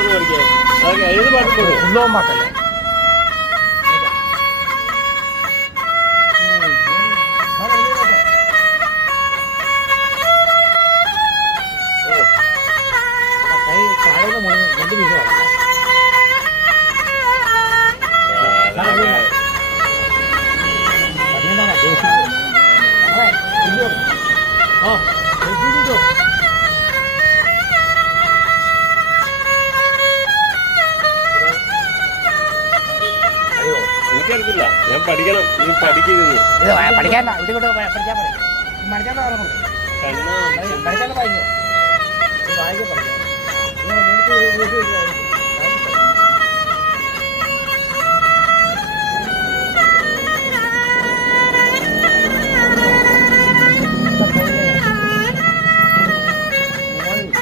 പാട്ടൊന്ന് പഠിക്കാം. ഏത് പാട്ടും പാടും? ഉള്ളവും പാട്ടല്ലേ? എനിക്കറിയില്ല, ഞാൻ പഠിക്കണം. നീ പഠിക്കുന്നത് പഠിക്കാൻ പഠിച്ചാൽ പഠിച്ചാൽ പഠിക്കാൻ